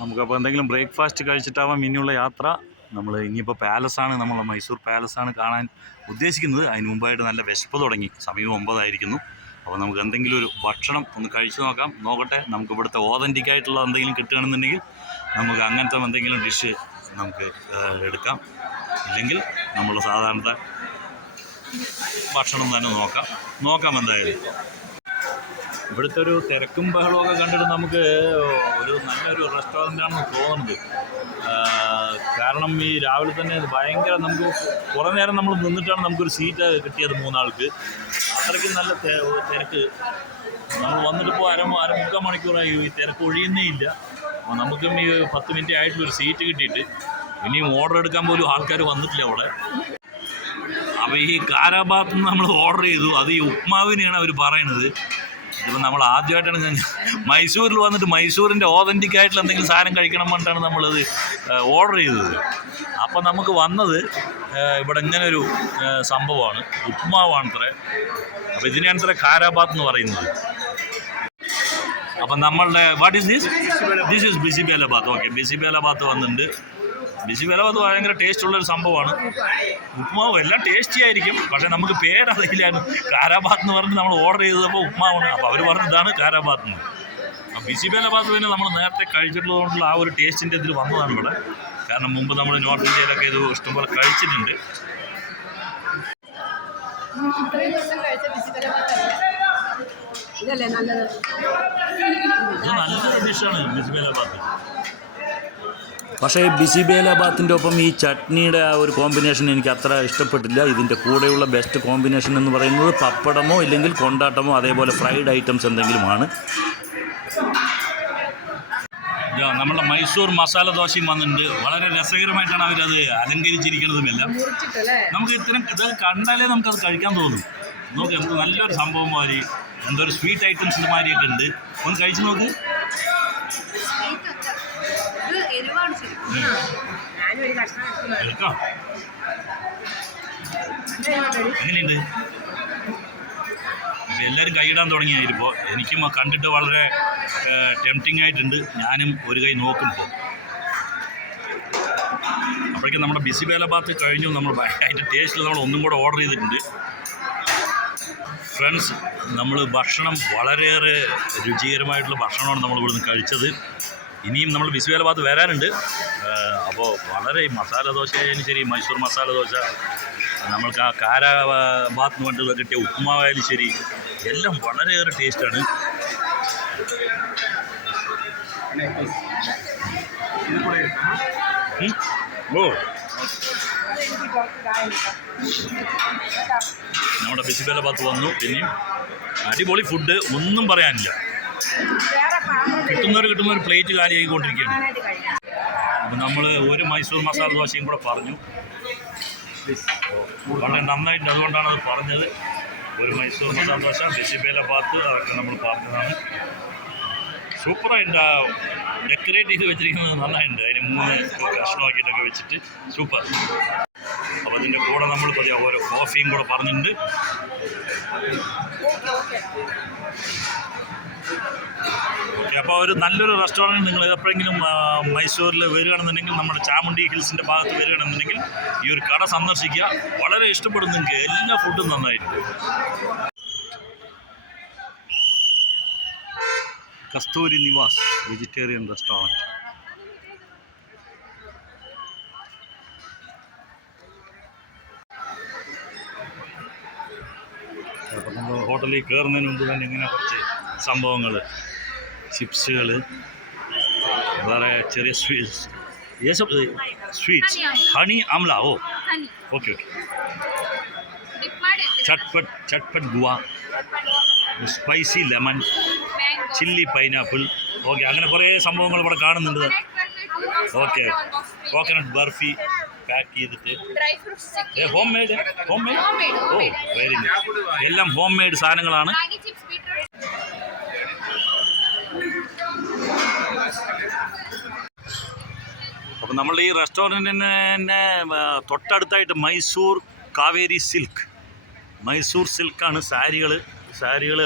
നമുക്കപ്പോൾ എന്തെങ്കിലും ബ്രേക്ക്ഫാസ്റ്റ് കഴിച്ചിട്ടാവാം ഇനിയുള്ള യാത്ര. നമ്മൾ ഇനിയിപ്പോൾ പാലസാണ്, നമ്മൾ മൈസൂർ പാലസാണ് കാണാൻ ഉദ്ദേശിക്കുന്നത്. അതിന് മുമ്പായിട്ട് നല്ല വിശപ്പ് തുടങ്ങി, സമയം 9 ആയിരിക്കുന്നു. അപ്പോൾ നമുക്ക് എന്തെങ്കിലും ഒരു ഭക്ഷണം ഒന്ന് കഴിച്ചു നോക്കട്ടെ. നമുക്ക് ഇവിടുത്തെ ഓതൻറ്റിക് ആയിട്ടുള്ള എന്തെങ്കിലും കിട്ടുകയാണെന്നുണ്ടെങ്കിൽ നമുക്ക് അങ്ങനത്തെ എന്തെങ്കിലും ഡിഷ് നമുക്ക് എടുക്കാം. ഇല്ലെങ്കിൽ നമ്മൾ സാധാരണ ഭക്ഷണം തന്നെ നോക്കാം എന്തായാലും. ഇവിടുത്തെ ഒരു തിരക്കും ബഹളമൊക്കെ കണ്ടിട്ട് നമുക്ക് ഒരു നല്ലൊരു റെസ്റ്റോറൻ്റാണെന്ന് തോന്നുന്നത്. കാരണം ഈ രാവിലെ തന്നെ ഭയങ്കര, നമുക്ക് കുറേ നേരം നമ്മൾ നിന്നിട്ടാണ് നമുക്കൊരു സീറ്റ് കിട്ടിയത് 3 ആൾക്ക്. അത്രയ്ക്കും നല്ല തിരക്ക്. നമ്മൾ വന്നിട്ടിപ്പോൾ മുക്കാൽ മണിക്കൂറായി, ഈ തിരക്ക് ഒഴിയുന്നേ ഇല്ല. അപ്പോൾ നമുക്കും ഈ 10 മിനിറ്റ് ആയിട്ടുള്ളൊരു സീറ്റ് കിട്ടിയിട്ട് ഇനിയും ഓർഡർ എടുക്കാൻ പോലും ആൾക്കാർ വന്നിട്ടില്ല അവിടെ. അപ്പോൾ ഈ കാരാബാത്ത് നിന്ന് നമ്മൾ ഓർഡർ ചെയ്തു. അത് ഈ ഉപ്മാവിനെയാണ് അവർ പറയണത്. ഇതിപ്പോൾ നമ്മൾ ആദ്യമായിട്ടാണ് മൈസൂരിൽ വന്നിട്ട് മൈസൂരിൻ്റെ ഓതൻറ്റിക് ആയിട്ടുള്ള എന്തെങ്കിലും സാധനം കഴിക്കണം പറഞ്ഞിട്ടാണ് നമ്മളത് ഓർഡർ ചെയ്തത്. അപ്പോൾ നമുക്ക് വന്നത് ഇവിടെ ഇങ്ങനൊരു സംഭവമാണ്, ഉപ്മാവാണത്രേ. അപ്പോൾ ഇതിനെയാണത്രേ കാരാബാത്ത് എന്ന് പറയുന്നത്. അപ്പം നമ്മളുടെ what is this is bisibelebath. Okay, bisibelebath വന്നിട്ടുണ്ട്. ബിസിബേലാബാത്ത് ഭയങ്കര ടേസ്റ്റുള്ളൊരു സംഭവമാണ്. ഉപ്മാവ് എല്ലാം ടേസ്റ്റി ആയിരിക്കും, പക്ഷേ നമുക്ക് പേരറിയില്ലായിരുന്നു. കാരാബാത്ത് എന്ന് പറഞ്ഞ് നമ്മൾ ഓർഡർ ചെയ്തപ്പോൾ ഉപ്മാവാണ്. അപ്പോൾ അവർ പറഞ്ഞു ഇതാണ് കാരാബാത്ത് എന്ന്. അപ്പോൾ ബിസിബേലാബാത്ത് പിന്നെ നമ്മൾ നേരത്തെ കഴിച്ചിട്ടുള്ളതുകൊണ്ടുള്ള ആ ഒരു ടേസ്റ്റിൻ്റെ ഇതിൽ വന്നതാണ് ഇവിടെ. കാരണം മുമ്പ് നമ്മൾ നോർത്ത് ഇന്ത്യയിലൊക്കെ ഇത് ഇഷ്ടംപോലെ കഴിച്ചിട്ടുണ്ട്. ഇത് നല്ലൊരു ഡിഷാണ് ബിസിബേലാബാത്ത്. പക്ഷേ ബിസിബേലാബാത്തിൻ്റെ ഒപ്പം ഈ ചട്നിയുടെ ആ ഒരു കോമ്പിനേഷൻ എനിക്ക് അത്ര ഇഷ്ടപ്പെട്ടില്ല. ഇതിൻ്റെ കൂടെയുള്ള ബെസ്റ്റ് കോമ്പിനേഷൻ എന്ന് പറയുന്നത് പപ്പടമോ ഇല്ലെങ്കിൽ കൊണ്ടാട്ടമോ അതേപോലെ ഫ്രൈഡ് ഐറ്റംസ് എന്തെങ്കിലുമാണ്. നമ്മുടെ മൈസൂർ മസാല ദോശയും വന്നിട്ടുണ്ട്. വളരെ രസകരമായിട്ടാണ് അവരത് അലങ്കരിച്ചിരിക്കുന്നതുമെല്ലാം. നമുക്ക് ഇതൊക്കെ കണ്ടാലേ നമുക്കത് കഴിക്കാൻ തോന്നും. നോക്ക്, എന്ത് നല്ലൊരു സംഭവം മാതിരി, എന്തൊരു സ്വീറ്റ് ഐറ്റംസിൻ്റെ മാതിരിയൊക്കെ ഉണ്ട്. ഒന്ന് കഴിച്ചു നോക്ക്. എങ്ങനെയുണ്ട്? എല്ലാവരും കൈയിടാൻ തുടങ്ങിയായിരിപ്പോൾ. എനിക്കും കണ്ടിട്ട് വളരെ ടെംപ്റ്റിംഗ് ആയിട്ടുണ്ട്. ഞാനും ഒരു കൈ നോക്കുമ്പോൾ. അപ്പോഴേക്കും നമ്മുടെ ബിസിബേലാബാത്ത് കഴിഞ്ഞു. നമ്മൾ അതിൻ്റെ ടേസ്റ്റിൽ നമ്മൾ ഒന്നും കൂടെ ഓർഡർ ചെയ്തിട്ടുണ്ട്. ഫ്രണ്ട്സ്, നമ്മൾ ഭക്ഷണം വളരെയേറെ രുചികരമായിട്ടുള്ള ഭക്ഷണമാണ് നമ്മൾ ഇവിടുന്ന് കഴിച്ചത്. ഇനിയും നമ്മൾ ബിസിബേലാബാത്ത് വരാനുണ്ട്. അപ്പോൾ വളരെ മസാല ദോശയായാലും ശരി, മൈസൂർ മസാല ദോശ, നമ്മൾക്ക് ആ കാരാബാത്ത് എന്ന് പറഞ്ഞിട്ട് കിട്ടിയ ഉപ്പുമാവായാലും ശരി, എല്ലാം വളരെയേറെ ടേസ്റ്റാണ്. നമ്മുടെ ബിസിബേലാബാത്ത് വന്നു. പിന്നെയും അടിപൊളി ഫുഡ്, ഒന്നും പറയാനില്ല. കിട്ടുന്നവർ പ്ലേറ്റ് കാലിയായിക്കൊണ്ടിരിക്കുകയാണ്. അപ്പം നമ്മൾ ഒരു മൈസൂർ മസാല ദോശയും കൂടെ പറഞ്ഞു. വളരെ നന്നായിട്ടുണ്ട്, അതുകൊണ്ടാണ് അത് പറഞ്ഞത്. ഒരു മൈസൂർ മസാല ദോശ, ബിസിബേലാബാത്ത്, അതൊക്കെ നമ്മൾ പറഞ്ഞതാണ്. സൂപ്പറായിട്ടുണ്ട്. ഡെക്കറേറ്റ് ചെയ്ത് വെച്ചിരിക്കുന്നത് നന്നായിട്ടുണ്ട്. അതിന് 3 കഷ്ണമാക്കിയിട്ടൊക്കെ വെച്ചിട്ട് സൂപ്പർ. അപ്പോൾ അതിൻ്റെ കൂടെ നമ്മൾ ഓരോ കോഫിയും കൂടെ പറഞ്ഞിട്ടുണ്ട്. ഓക്കെ, അപ്പോൾ ഒരു നല്ലൊരു റെസ്റ്റോറൻറ്റ് നിങ്ങൾ എപ്പോഴെങ്കിലും മൈസൂരിൽ വരികയാണെന്നുണ്ടെങ്കിൽ, നമ്മുടെ ചാമുണ്ഡി ഹിൽസിൻ്റെ ഭാഗത്ത് വരികയാണെന്നുണ്ടെങ്കിൽ ഈ ഒരു കട സന്ദർശിക്കുക. വളരെ ഇഷ്ടപ്പെടും നിങ്ങൾക്ക്. എല്ലാ ഫുഡും നന്നായിട്ടുണ്ട്. കസ്തൂരി നിവാസ് വെജിറ്റേറിയൻ റെസ്റ്റോറൻറ്റ്. അപ്പോൾ നമ്മൾ ഹോട്ടലിൽ കയറുന്നതിന് മുമ്പ് തന്നെ ഇങ്ങനെ കുറച്ച് സംഭവങ്ങൾ, ചിപ്സുകൾ, വേറെ ചെറിയ sweets, honey amla. Okay. Chatpat guava, spicy lemon, chilli pineapple. Okay, അങ്ങനെ കുറേ സംഭവങ്ങൾ ഇവിടെ കാണുന്നുണ്ട്. ഓക്കെ, കോക്കനട്ട് ബർഫി പാക്ക് ചെയ്തിട്ട്, homemade. Oh, very good. എല്ലാം ഹോം മെയ്ഡ് സാധനങ്ങളാണ്. അപ്പം നമ്മളുടെ ഈ റെസ്റ്റോറൻറ്റിന് തന്നെ തൊട്ടടുത്തായിട്ട് മൈസൂർ കാവേരി സിൽക്ക്, മൈസൂർ സിൽക്കാണ് സാരികൾ.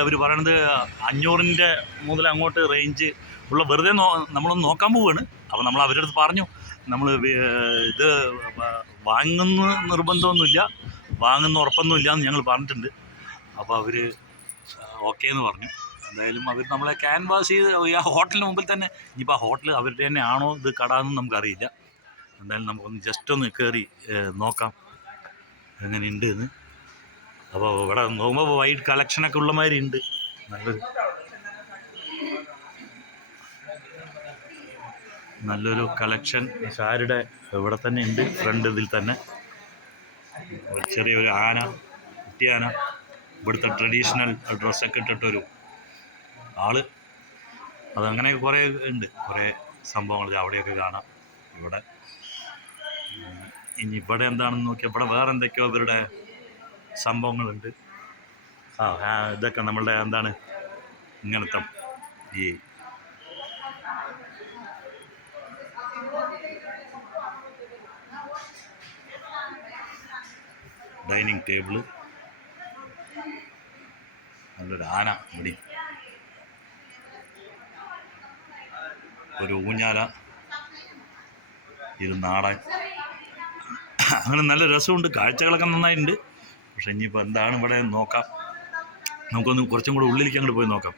അവർ പറയണത് 500 മുതൽ അങ്ങോട്ട് റേഞ്ച് ഉള്ള വെറുതെ നമ്മളൊന്ന് നോക്കാൻ പോവുകയാണ്. അപ്പോൾ നമ്മൾ അവരുടെ അടുത്ത് പറഞ്ഞു, നമ്മൾ ഇത് വാങ്ങുന്ന നിർബന്ധമൊന്നുമില്ല, വാങ്ങുന്ന ഉറപ്പൊന്നുമില്ല എന്ന് ഞങ്ങൾ പറഞ്ഞിട്ടുണ്ട്. അപ്പോൾ അവർ ഓക്കെ എന്ന് പറഞ്ഞു. എന്തായാലും അവർ നമ്മളെ ക്യാൻവാസ് ചെയ്ത് ആ ഹോട്ടലിന് മുമ്പിൽ തന്നെ, ഇനിയിപ്പോൾ ആ ഹോട്ടൽ അവരുടെ തന്നെ ആണോ ഇത് കട എന്നും നമുക്കറിയില്ല. എന്തായാലും നമുക്കൊന്ന് ജസ്റ്റ് ഒന്ന് കയറി നോക്കാം എങ്ങനെയുണ്ട് എന്ന്. അപ്പോൾ ഇവിടെ നോക്കുമ്പോൾ വൈഡ് കളക്ഷനൊക്കെ ഉള്ള മാതിരി ഉണ്ട്. നല്ലൊരു കളക്ഷൻ സാരിയുടെ ഇവിടെ തന്നെ ഉണ്ട്. ഫ്രണ്ട് ഇതിൽ തന്നെ ചെറിയൊരു ആന, കുട്ടിയാന, ഇവിടുത്തെ ട്രഡീഷണൽ ഡ്രസ്സൊക്കെ ഇട്ടിട്ടൊരു ആള്. അതങ്ങനെ കുറേ ഉണ്ട്, കുറേ സംഭവങ്ങൾ അവിടെയൊക്കെ കാണാം. ഇവിടെ ഇനി ഇവിടെ എന്താണെന്ന് നോക്കിയാൽ ഇവിടെ വേറെ എന്തൊക്കെയോ ഇവരുടെ സംഭവങ്ങളുണ്ട്. ഇതൊക്കെ നമ്മളുടെ എന്താണ് ഇങ്ങനത്തെ ഈ ഡൈനിങ് ടേബിള്, നല്ലൊരു ആന ഇവിടെ, ഒരു ഊഞ്ഞാല, ഇത് നാടൻ. അങ്ങനെ നല്ല രസമുണ്ട്, കാഴ്ചകളൊക്കെ നന്നായിട്ടുണ്ട്. പക്ഷെ ഇനിയിപ്പോൾ എന്താണ് ഇവിടെ നോക്കാം. നമുക്കൊന്ന് കുറച്ചും കൂടെ ഉള്ളിലേക്ക് അങ്ങോട്ട് പോയി നോക്കാം.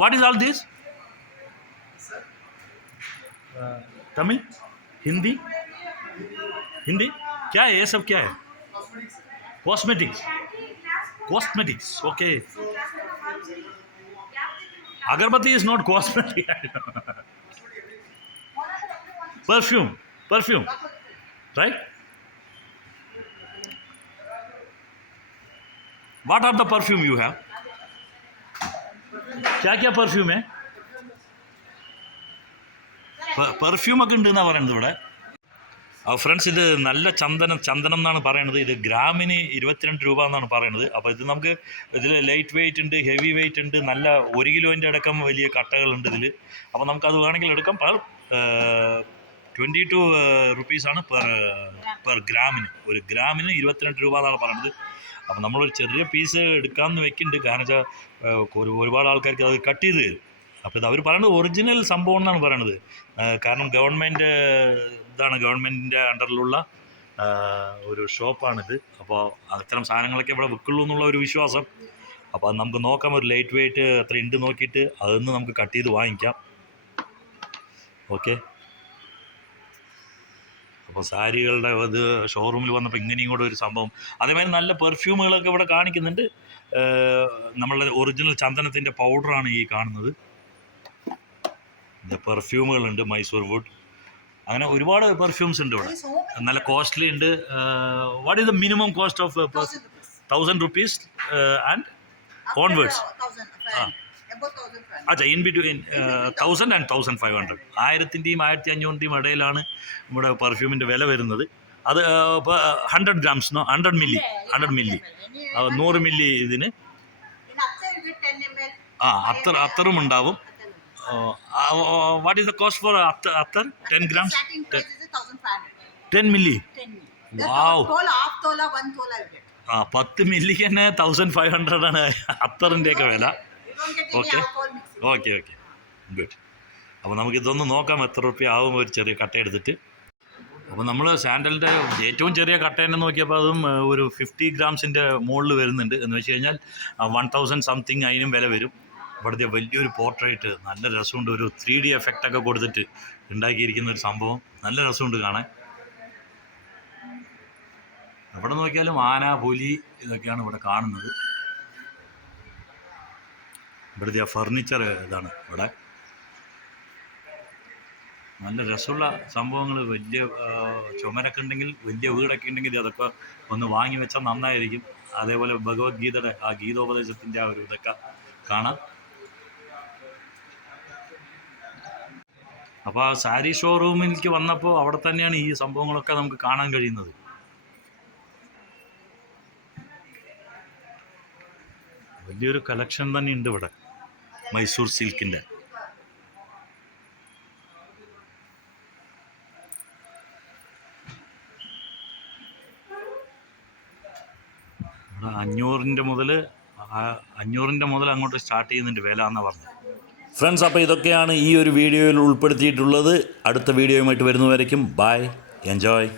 What is all this? Tamil, Hindi, Hindi क्या है ये सब? क्या है? Cosmetics, cosmetics, okay. अगरबत्ती is not cosmetic. Perfume, perfume, right? What are the perfume you have? क्या क्या परफ्यूम है? പെർഫ്യൂമൊക്കെ ഉണ്ടെന്നാണ് പറയുന്നത് ഇവിടെ. ഫ്രണ്ട്സ്, ഇത് നല്ല ചന്ദനം എന്നാണ് പറയുന്നത്. ഇത് ഗ്രാമിന് 22 രൂപ എന്നാണ് പറയുന്നത്. അപ്പോൾ ഇത് നമുക്ക് ഇതിൽ ലൈറ്റ് വെയിറ്റ് ഉണ്ട്, ഹെവി വെയിറ്റ് ഉണ്ട്, നല്ല 1 കിലോൻ്റെ അടക്കം വലിയ കട്ടകളുണ്ട് ഇതിൽ. അപ്പോൾ നമുക്കത് വേണമെങ്കിൽ എടുക്കാം. 22 റുപ്പീസാണ് പെർ ഗ്രാമിന്. ഒരു ഗ്രാമിന് 22 രൂപ എന്നാണ് പറയുന്നത്. അപ്പോൾ നമ്മളൊരു ചെറിയ പീസ് എടുക്കാമെന്ന് വെക്കുന്നുണ്ട്. കാരണം വെച്ചാൽ ഒരുപാട് ആൾക്കാർക്ക് അത് കട്ട് ചെയ്ത് തരും. അപ്പോൾ ഇത് അവർ പറയുന്നത് ഒറിജിനൽ സംഭവം എന്നാണ് പറയണത്. കാരണം ഗവൺമെൻറ്റിൻ്റെ അണ്ടറിലുള്ള ഒരു ഷോപ്പാണിത്. അപ്പോൾ അത്തരം സാധനങ്ങളൊക്കെ ഇവിടെ വിൽക്കുള്ളൂ എന്നുള്ള ഒരു വിശ്വാസം. അപ്പോൾ അത് നമുക്ക് നോക്കാം, ഒരു ലൈറ്റ് വെയിറ്റ് എത്ര ഉണ്ട് നോക്കിയിട്ട് അതൊന്ന് നമുക്ക് കട്ട് ചെയ്ത് വാങ്ങിക്കാം. ഓക്കെ. അപ്പോൾ സാരികളുടെ ഇത് ഷോറൂമിൽ വന്നപ്പോൾ ഇങ്ങനെയും കൂടെ ഒരു സംഭവം. അതേമാതിരി നല്ല പെർഫ്യൂമുകളൊക്കെ ഇവിടെ കാണിക്കുന്നുണ്ട്. നമ്മളുടെ ഒറിജിനൽ ചന്ദനത്തിൻ്റെ പൗഡറാണ് ഈ കാണുന്നത്. പെർഫ്യൂമുകളുണ്ട്, മൈസൂർ വുഡ്, അങ്ങനെ ഒരുപാട് പെർഫ്യൂംസ് ഉണ്ട് ഇവിടെ. നല്ല കോസ്റ്റ്ലി ഉണ്ട്. What is the minimum cost of 1000 rupees and onwards? അച്ഛാ, ഇൻ ബിറ്റ്വീൻ 1000 and 1500. 1000-ൻ്റെയും 1500-ൻ്റെയും ഇടയിലാണ് ഇവിടെ പെർഫ്യൂമിൻ്റെ വില വരുന്നത്. അത് 100 grams, 100 milli, 100 milli ഇതിന് അത്തറും ഉണ്ടാവും. What is the cost for attar? 10 grams? 10 milli. Wow. 10 മില്ലിക്ക് തന്നെ 1500 ആണ് അത്തറിൻ്റെയൊക്കെ വില. Okay, good. അപ്പോൾ നമുക്കിതൊന്ന് നോക്കാം എത്ര റുപ്യ ആവും ഒരു ചെറിയ കട്ട എടുത്തിട്ട്. അപ്പോൾ നമ്മൾ സാൻഡലിൻ്റെ ഏറ്റവും ചെറിയ കട്ടേനെ നോക്കിയപ്പോൾ അതും ഒരു 50 ഗ്രാംസിൻ്റെ മുകളിൽ വരുന്നുണ്ട്. എന്ന് വെച്ച് കഴിഞ്ഞാൽ 1000 സംതിങ് അതിനും വില വരും. ഇവിടുത്തെ വലിയൊരു പോർട്രേറ്റ്, നല്ല രസമുണ്ട്. ഒരു 3D എഫക്റ്റൊക്കെ കൊടുത്തിട്ട് ഉണ്ടാക്കിയിരിക്കുന്ന ഒരു സംഭവം, നല്ല രസമുണ്ട് കാണാൻ. എവിടെ നോക്കിയാലും ആന, പുലി ഇതൊക്കെയാണ് ഇവിടെ കാണുന്നത്. ഇവിടുത്തെ ഫർണിച്ചർ ഇതാണ് ഇവിടെ. നല്ല രസമുള്ള സംഭവങ്ങൾ. വലിയ ചുമരൊക്കെ ഉണ്ടെങ്കിൽ, വലിയ വീടൊക്കെ ഉണ്ടെങ്കിൽ അതൊക്കെ ഒന്ന് വാങ്ങി വെച്ചാൽ നന്നായിരിക്കും. അതേപോലെ ഭഗവത്ഗീതയുടെ ആ ഗീതോപദേശത്തിൻ്റെ ആ ഒരു ഇതൊക്കെ കാണാം. അപ്പോൾ ആ സാരി ഷോറൂമിലേക്ക് വന്നപ്പോൾ അവിടെ തന്നെയാണ് ഈ സംഭവങ്ങളൊക്കെ നമുക്ക് കാണാൻ കഴിയുന്നത്. വലിയൊരു കളക്ഷൻ തന്നെ ഉണ്ട് ഇവിടെ മൈസൂർ സിൽക്കിൻ്റെ. ഇവിടെ 500 മുതൽ 500 മുതൽ അങ്ങോട്ട് സ്റ്റാർട്ട് ചെയ്യുന്നുണ്ട് വില എന്നാണ് പറഞ്ഞത്. ഫ്രണ്ട്സ്, അപ്പോൾ ഇതൊക്കെയാണ് ഈ ഒരു വീഡിയോയിൽ ഉൾപ്പെടുത്തിയിട്ടുള്ളത്. അടുത്ത വീഡിയോയുമായിട്ട് വരുന്നവരേക്കും ബൈ, എൻജോയ്.